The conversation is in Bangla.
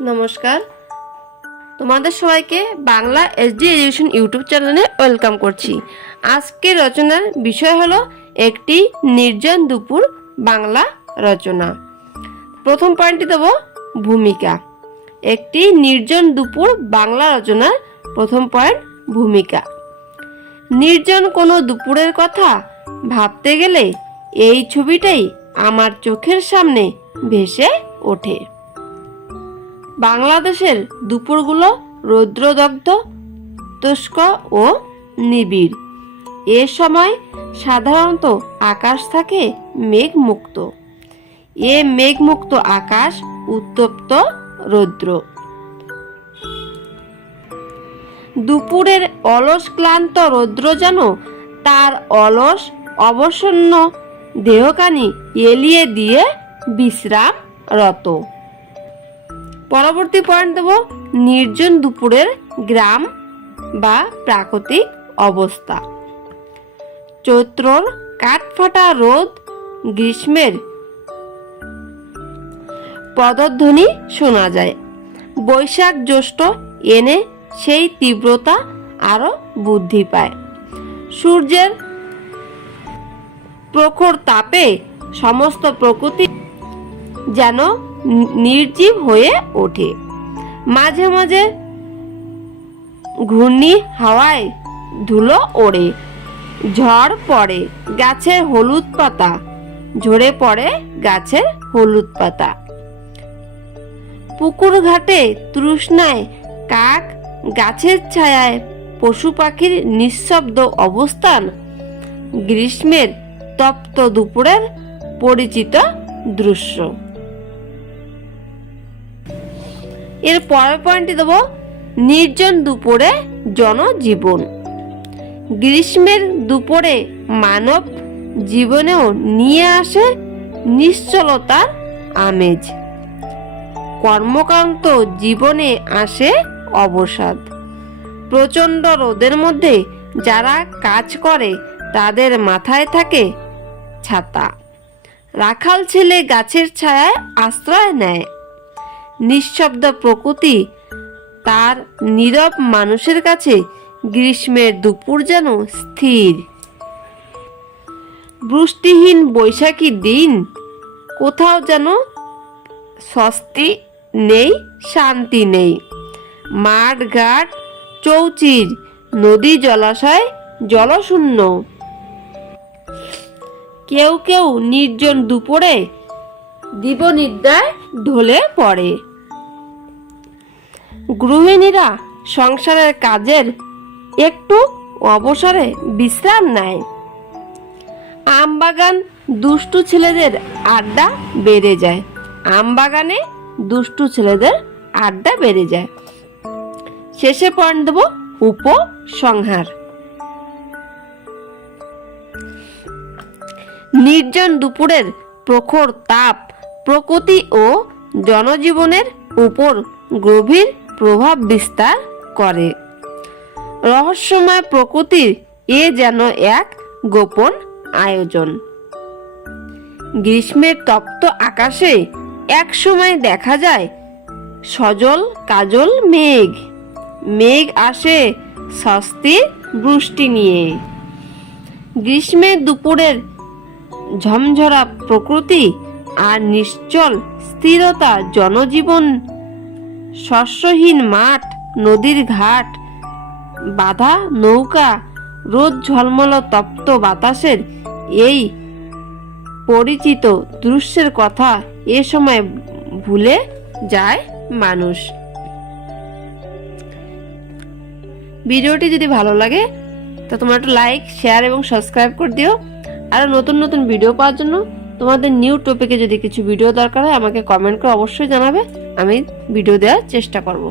নমস্কার, তোমাদের সবাইকে বাংলা এসডি এডুকেশন ইউটিউব চ্যানেলে ওয়েলকাম করছি। আজকের রচনার বিষয় হলো একটি নির্জন দুপুর বাংলা রচনা। প্রথম পয়েন্টটি দেব ভূমিকা। একটি নির্জন দুপুর বাংলা রচনার প্রথম পয়েন্ট ভূমিকা। নির্জন কোনো দুপুরের কথা ভাবতে গেলে এই ছবিটাই আমার চোখের সামনে ভেসে ওঠে। বাংলাদেশের দুপুরগুলো রৌদ্রদগ্ধ, শুষ্ক ও নিবিড়। এ সময় সাধারণত আকাশ থাকে মেঘমুক্ত। এ মেঘমুক্ত আকাশ উত্তপ্ত রৌদ্র। দুপুরের অলস ক্লান্ত রৌদ্র যেন তার অলস অবসন্ন দেহখানি এলিয়ে দিয়ে বিশ্রামরত। পরবর্তী পয়েন্ট দেব নির্জন দুপুরের গ্রাম বা প্রাকৃতিক অবস্থা। চৈত্রর কাঠফাটা রোদ, গ্রীষ্মের পদধ্বনি শোনা যায়। বৈশাখ জ্যৈষ্ঠ এনে সেই তীব্রতা আরো বৃদ্ধি পায়। সূর্যের প্রখর তাপে সমস্ত প্রকৃতি যেন নির্জীব হয়ে ওঠে। মাঝে মাঝে ঘূর্ণি হাওয়ায় ধুলো ওড়ে, ঝড় পড়ে গাছের হলুদ পাতা, ঝরে পড়ে গাছের হলুদ পাতা। পুকুর ঘাটে তৃষ্ণায় কাক, গাছের ছায়ায় পশু পাখির নিঃশব্দ অবস্থান গ্রীষ্মের তপ্ত দুপুরের পরিচিত দৃশ্য। এর পরের পয়েন্টটি দেব নির্জন দুপুরে জনজীবন। গ্রীষ্মের দুপুরে মানব জীবনেও নিয়ে আসে নিশ্চলতার আমেজ। কর্মকান্ত জীবনে আসে অবসাদ। প্রচণ্ড রোদের মধ্যে যারা কাজ করে তাদের মাথায় থাকে ছাতা। রাখাল ছেলে গাছের ছায়ায় আশ্রয় নেয়। নিঃশব্দ প্রকৃতি তার নীরব মানুষের কাছে গ্রীষ্মের দুপুর যেন স্থির। বৃষ্টিহীন বৈশাখী দিন, কোথাও যেন স্বস্তি নেই, শান্তি নেই। মাঠ ঘাট চৌচির, নদী জলাশয় জলশূন্য। কেউ কেউ নির্জন দুপুরে দিবনিদ্রায় ঢলে পড়ে। গৃহিণীরা সংসারের কাজের একটু অবসরে বিশ্রাম নেয়। আমবাগান দুষ্টু ছেলেদের আড্ডা বেড়ে যায়। আমবাগানে দুষ্টু ছেলেদের আড্ডা বেড়ে যায়। শেষে পয়েন্ট দেব উপসংহার। নির্জন দুপুরের প্রখর তাপ প্রকৃতি ও জনজীবনের উপর গভীর প্রভাব বিস্তার করে। রহস্যময় প্রকৃতির এ যেন এক গোপন আয়োজন। গ্রীষ্মের তপ্ত আকাশে এক সময় দেখা যায় সজল কাজল মেঘ। মেঘ আসে স্বস্তির বৃষ্টি নিয়ে। গ্রীষ্মের দুপুরের ঝমঝরা প্রকৃতি আর নিশ্চল স্থিরতা জনজীবন, শস্যহীন মাঠ, নদীর ঘাট, বাঁধা নৌকা, রোদ ঝলমল তপ্ত বাতাসের এই পরিচিত দৃশ্যের কথা এ সময় ভুলে যায় মানুষ। ভিডিওটি যদি ভালো লাগে তো তোমরা একটু লাইক, শেয়ার এবং সাবস্ক্রাইব করে দিও। আরো নতুন নতুন ভিডিও পাওয়ার জন্য তোমাদের নিউ টপিকে যদি কিছু ভিডিও দরকার হয় আমাকে কমেন্ট করে অবশ্যই জানাবে, আমি ভিডিও দেওয়ার চেষ্টা করব।